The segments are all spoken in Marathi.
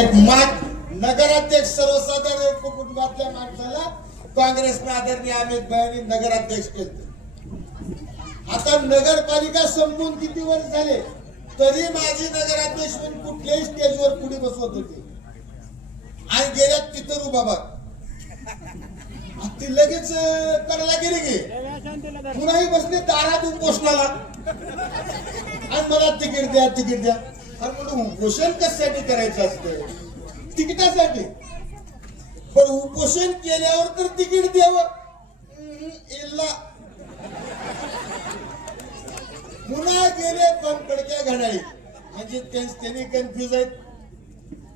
एक नगराध्यक्ष सर्वसाधारण कुटुंबातल्या माणसाला काँग्रेसने आदरणीय अमित भाईंनी नगराध्यक्ष केले. आता नगरपालिका संपून किती वर्ष झाले तरी माझी नगराध्यक्ष म्हणून कुठल्याही स्टेजवर पुढे बसवत होते आणि गेल्यात तिथं उभा बघ ती लगेच करायला गेली गे पुन्हाही बसले दारात उपोषणाला आणि मला तिकीट द्या तिकीट द्या. अरे म्हणून उपोषण कशासाठी करायचं असतं तिकिटासाठी पण उपोषण केल्यावर तर तिकीट द्यावं इल्ला पुन्हा गेले पण पडक्या घडाळी म्हणजे त्यांनी कन्फ्युज आहेत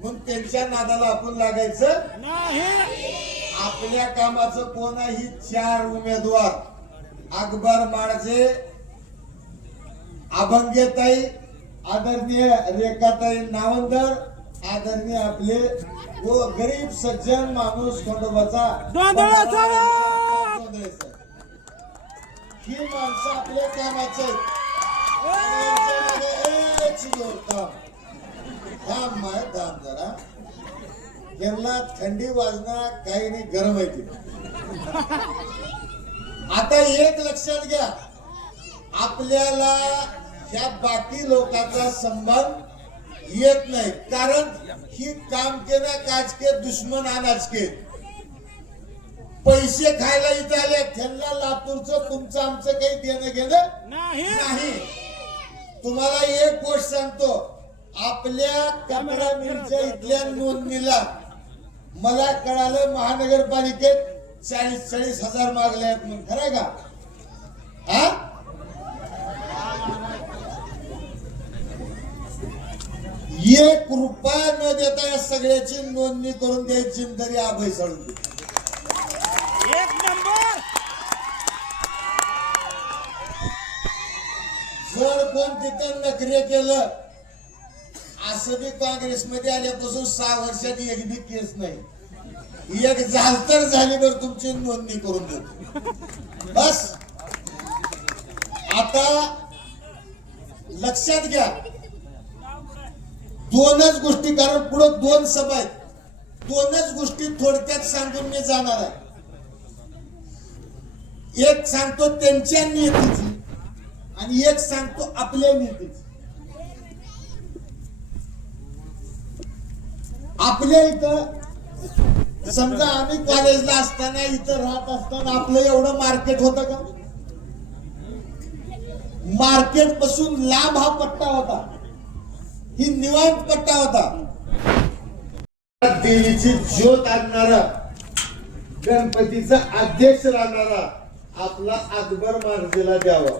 म्हणून त्यांच्या नादाला आपण लागायचं नाही. आपल्या कामाचं कोणाही 4 उमेदवार अकबर माळजे अभंगेताई आदरणीय रेखाताई नावंदर आदरणीय आपले व गरीब सज्जन माणूस खंडोबाचा ही माणसं आपल्या कामाचे थांब जरा यांना थंडी वाजणार काही नाही गरम आहे. आता एक लक्षात घ्या आपल्याला ह्या बाकी लोकांचा संबंध येत नाही कारण ही काम के ना काज के दुश्मन अनाज के पैसे खायला इथं आले त्यांना लातूरचं तुमचं आमचं काही देणं घेणं नाही. तुम्हाला एक गोष्ट सांगतो आपल्या कमळा मिलच्या इथल्या नोंदणीला मला कळालं महानगरपालिकेत 40-40 हजार मागले आहेत म्हणून खरं का? हा 1 रुपया न देता या सगळ्याची नोंदणी करून द्यायची तरी आभय सोडून एक नंबर. जर कोण तिथं नखरे केलं असं बी काँग्रेसमध्ये आल्यापासून 6 वर्षात एक बी केस नाही. एक झाल तर झाली तर तुमची नोंदणी करून देतो बस. आता लक्षात घ्या 2च गोष्टी कारण पुढे 2 सभा आहेत 2च गोष्टी थोडक्यात सांगून मी जाणार आहे. एक सांगतो त्यांच्या नेत्याची आणि एक सांगतो आपल्या नेत्याची. आपल्या इथं समजा आम्ही कॉलेजला असताना इथं राहत असताना आपलं एवढं मार्केट होतं का? मार्केट पासून लांब हा पट्टा होता ही निवांत पट्टा होता. देवीची ज्योत आणणारा गणपतीचा अध्यक्ष राहणारा आपला अकबर माळजेला द्यावा.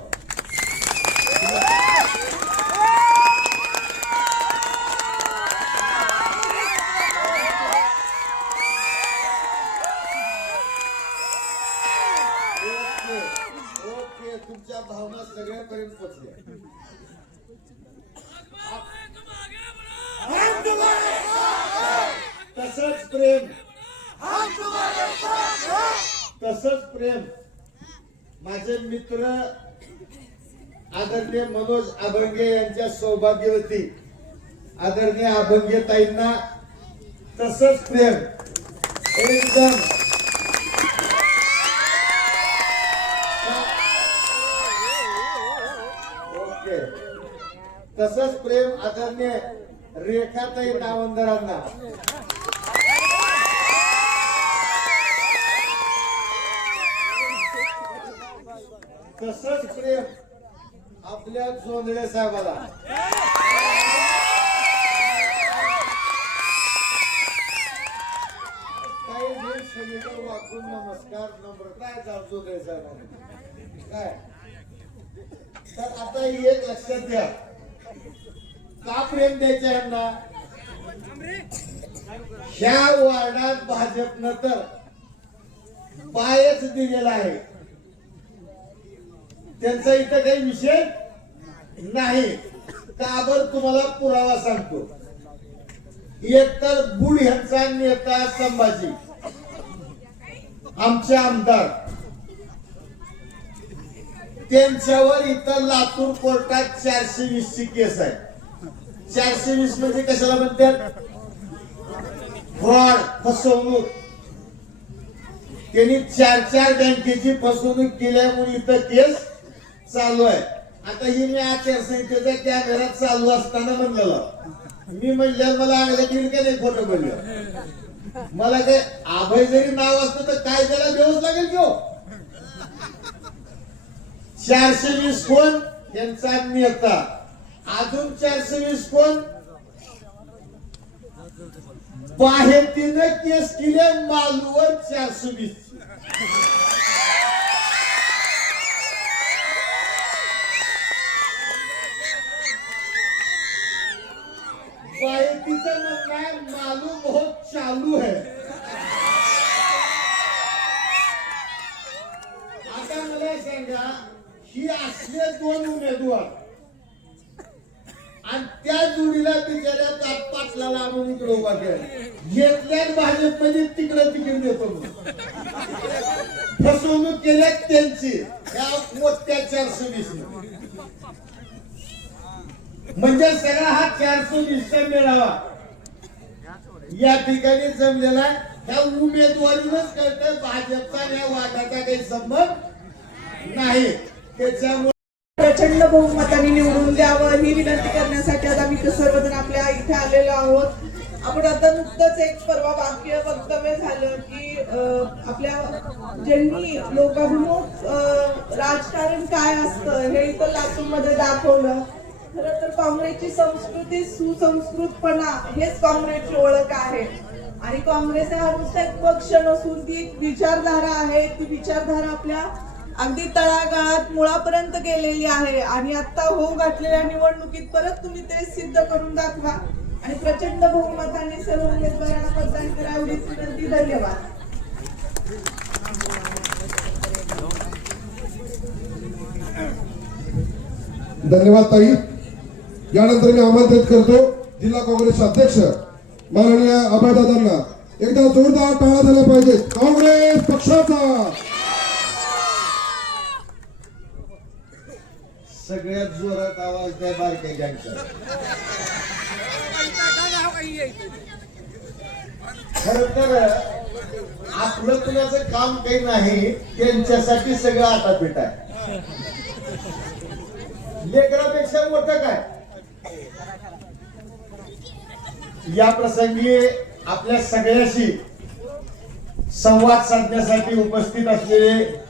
ओके तुमच्या भावना सगळ्यापर्यंत पोहोचल्या. तसंच प्रेम माझे मित्र आदरणीय मनोज अभंगे यांच्या सौभाग्यवती आदरणीय अभंगे ताईंना तसंच प्रेम एकदम ओके तसंच प्रेम आदरणीय रेखाताई नावंदरांना तसंच प्रेम आपल्या जोंधळे साहेबाला काही दिवस सगळीकडे वाकून नमस्कार नम्रता जोंधळे साहेबांना काय. तर आता एक लक्षात घ्या का प्रेम द्यायचं यांना. ह्या वार्डात भाजपनं तर पायच दिलेला आहे त्यांचा इथं काही विषय नाही. का बरं तुम्हाला पुरावा सांगतो. एक तर बुड यांचा नेता संभाजी आमचे आमदार त्यांच्यावर इथं लातूर कोर्टात 420 ची केस आहे. 420 म्हणजे कशाला म्हणतात फ्रॉड फसवणूक, त्यांनी 4 बँकेची फसवणूक केल्यामुळे इथं केस चालू आहे. आता ही मी आचारसंहितेचा कॅमेरा चालू असताना म्हणलेलं, मी म्हणलं मला अंगलट येईल का नाही खोटं बोललं. मला काय अभय जरी नाव असतं तर काय त्याला बेहोश लागेल की हो. 420 कोण यांचा नेता, अजून 420 कोण बाहेतीनं केस केले मालूवर 420. बाहेतीचं म्हणणं आहे मालू बहुत चालू है. आता मला सांगा, ही असले 2 उमेदवार आणि त्या जोडीला बिचाऱ्या पाटलाला आणून इकडे उभा केला, घेतल्या भाजपमध्ये तिकडे तिकीट देतो. फसवणूक केल्या त्यांची या मोठ्या 420. म्हणजे सगळा हा 420चा मेळावा या ठिकाणी जमलेला. ह्या उमेदवारीनच कळतं भाजपचा या वादाचा काही संबंध नाही. त्याच्यामुळे प्रचंड बहुमताने निवडून द्यावं ही विनंती करण्यासाठी आज आम्ही सर्वजण आपल्या इथे आलेलो आहोत. आपण आता नुकतंच एक परवा वाक्य वक्तव्य झालं की आपल्या ज्यांनी लोकाभिमुख राजकारण काय असतं हे इथं लातूरमध्ये दाखवलं. खरं तर काँग्रेसची संस्कृती सुसंस्कृतपणा हेच काँग्रेसची ओळख आहे. आणि काँग्रेस हा नुसता एक पक्ष नसून ती एक विचारधारा आहे. ती विचारधारा आपल्या अगदी तळागाळात मुळापर्यंत गेलेली आहे. आणि आता होऊ घातलेल्या निवडणुकीत परत तुम्ही ते सिद्ध करून दाखवा आणि प्रचंड बहुमताने सर्व उमेदवारांना मतदान करा एवढीच विनंती. धन्यवाद. धन्यवाद ताई. यानंतर मी आमंत्रित करतो जिल्हा काँग्रेस अध्यक्ष माननीय अभयदादांना. एकदा जोरदार टाळ्या झाल्या पाहिजेत काँग्रेस पक्षाचा. सगळ्यात जोरात आवाज द्या बारक्या गँगचा. खर तर आपलं कुणाचं काम काही नाही, त्यांच्यासाठी सगळं आटापीट आहे. लेकरापेक्षा मोठं काय. या प्रसंगी आपल्या सगळ्याशी संवाद साधण्यासाठी उपस्थित असलेले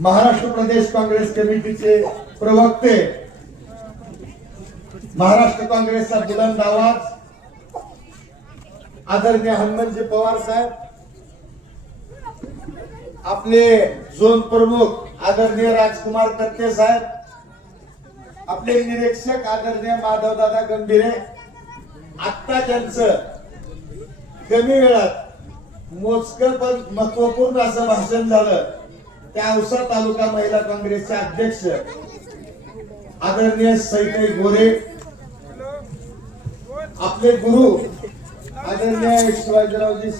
महाराष्ट्र प्रदेश काँग्रेस कमिटीचे प्रवक्ते, महाराष्ट्र काँग्रेसचा बुलंद आवाज आदरणीय हनुमंतजी पवार साहेब, आपले झोन प्रमुख आदरणीय राजकुमार कत्ते साहेब, आपले निरीक्षक आदरणीय माधवदादा गंभीरे. आत्ता त्यांचं कमी वेळात मोजकं पण महत्वपूर्ण असं भाषण झालं. त्या औसा तालुका महिला काँग्रेसचे अध्यक्ष आदरणीय सईताई गोरे, आपले गुरु आदरणीय शिवाजीरावजी